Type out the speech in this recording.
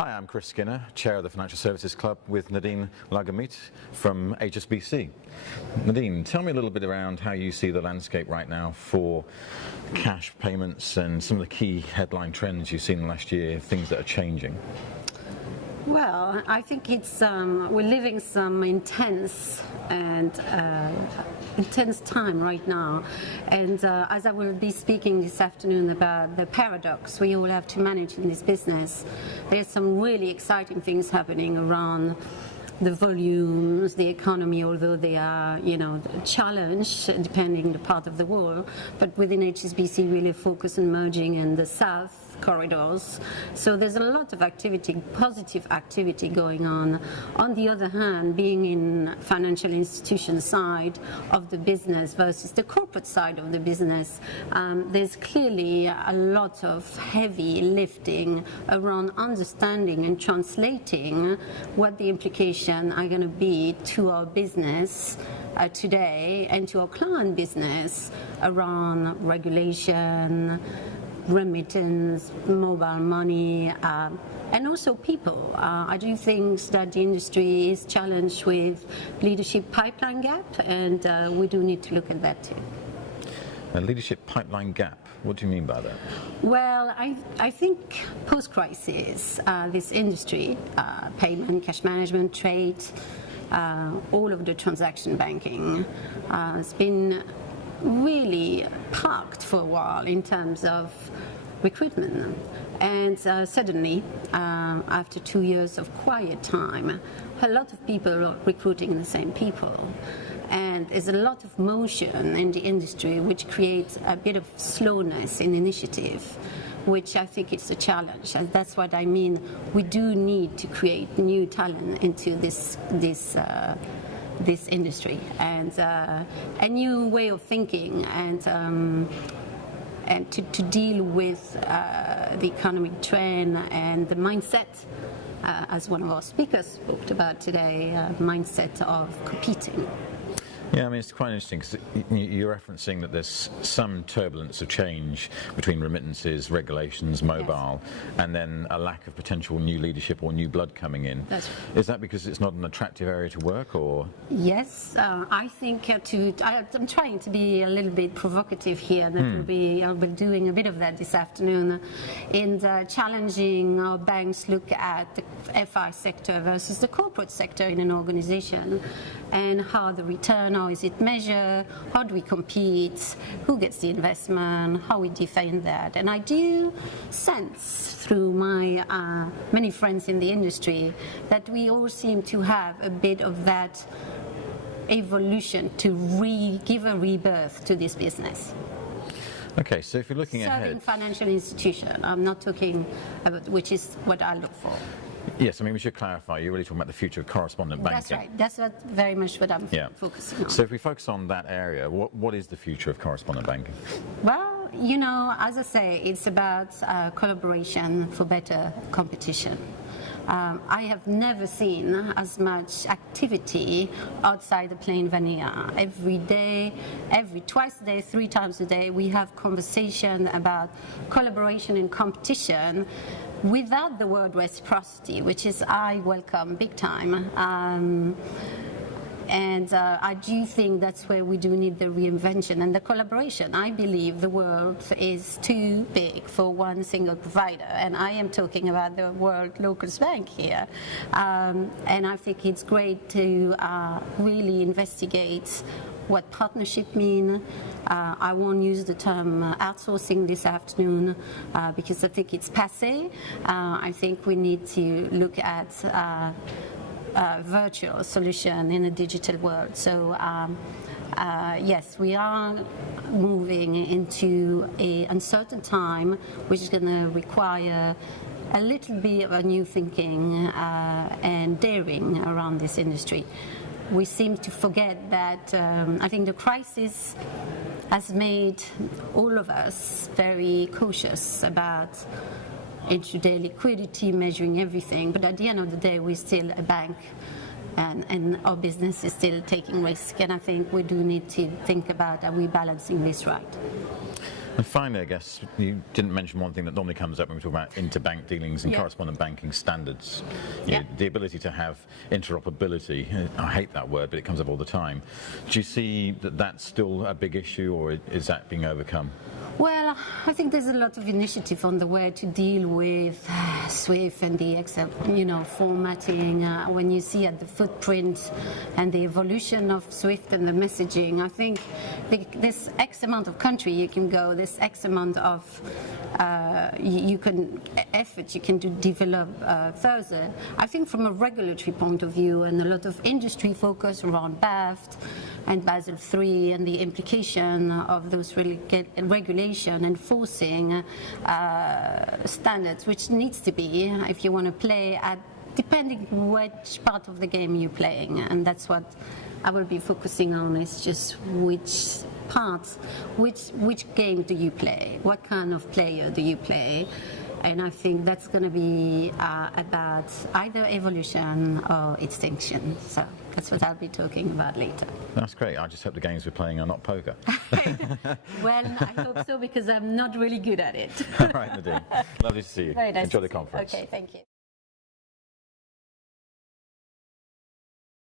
Hi, I'm Chris Skinner, Chair of the Financial Services Club with Nadine Largaarmitte from HSBC. Nadine, tell me a little bit around how you see the landscape right now for cash payments and some of the key headline trends you've seen last year, things that are changing. Well, I think it's we're living some intense time right now, and as I will be speaking this afternoon about the paradox we all have to manage in this business, there's some really exciting things happening around the volumes, the economy, although they are, challenged depending the part of the world. But within HSBC, really focus on merging in the south corridors. So there's a lot of activity, positive activity going on. On the other hand, being in financial institution side of the business versus the corporate side of the business, there's clearly a lot of heavy lifting around understanding and translating what the implications are going to be to our business today and to our client business around regulation, remittance, mobile money, and also people. I do think that the industry is challenged with leadership pipeline gap, and we do need to look at that too. A leadership pipeline gap, what do you mean by that? Well, I think post-crisis, this industry, payment, cash management, trade, all of the transaction banking has been really parked for a while in terms of recruitment. And suddenly, after 2 years of quiet time, a lot of people are recruiting the same people. And there's a lot of motion in the industry which creates a bit of slowness in initiative, which I think is a challenge. And that's what I mean. We do need to create new talent into this industry, and a new way of thinking, and to deal with the economic trend and the mindset, as one of our speakers spoke about today, mindset of competing. Yeah, I mean, it's quite interesting because you're referencing that there's some turbulence of change between remittances, regulations, mobile, yes, and then a lack of potential new leadership or new blood coming in. That's right. Is that because it's not an attractive area to work, or? Yes, I think I'm trying to be a little bit provocative here. I'll be doing a bit of that this afternoon in challenging our banks look at the FI sector versus the corporate sector in an organization, and how the return, how is it measured, how do we compete, who gets the investment, how we define that. And I do sense through my many friends in the industry that we all seem to have a bit of that evolution to give a rebirth to this business. Okay, so if you're looking Serving ahead... financial institution, I'm not talking about, which is what I look for. Yes, I mean, we should clarify, you're really talking about the future of correspondent banking. That's right. That's very much what I'm focusing on. So if we focus on that area, what is the future of correspondent banking? Well, as I say, it's about collaboration for better competition. I have never seen as much activity outside the plain vanilla. Every day, twice a day, 3 times a day, we have conversation about collaboration and competition without the word reciprocity, which is I welcome big time. And I do think that's where we do need the reinvention and the collaboration. I believe the world is too big for one single provider, and I am talking about the World Locals Bank here. And I think it's great to really investigate what partnership mean. I won't use the term outsourcing this afternoon because I think it's passé. I think we need to look at virtual solution in a digital world. So yes, we are moving into an uncertain time, which is going to require a little bit of a new thinking and daring around this industry. We seem to forget that I think the crisis has made all of us very cautious about intraday liquidity, measuring everything, but at the end of the day, we're still a bank, and our business is still taking risk, and I think we do need to think about are we balancing this right. And finally, I guess you didn't mention one thing that normally comes up when we talk about interbank dealings and Yeah. correspondent banking standards. You Yeah. know, the ability to have interoperability. I hate that word, but it comes up all the time. Do you see that that's still a big issue, or is that being overcome? Well, I think there's a lot of initiative on the way to deal with SWIFT and the formatting. When you see at the footprint and the evolution of SWIFT and the messaging, I think there's X amount of country you can go. There's X amount of effort you can develop further. I think from a regulatory point of view, and a lot of industry focus around BAFT and Basel III and the implication of those regulations enforcing standards, which needs to be if you want to play at depending which part of the game you're playing, and that's what I will be focusing on, is just which parts, which game do you play, what kind of player do you play. And I think that's going to be about either evolution or extinction. So that's what I'll be talking about later. That's great. I just hope the games we're playing are not poker. Well, I hope so, because I'm not really good at it. All right, Nadine. Lovely to see you. Very nice Enjoy to the see you. conference. Okay, thank you.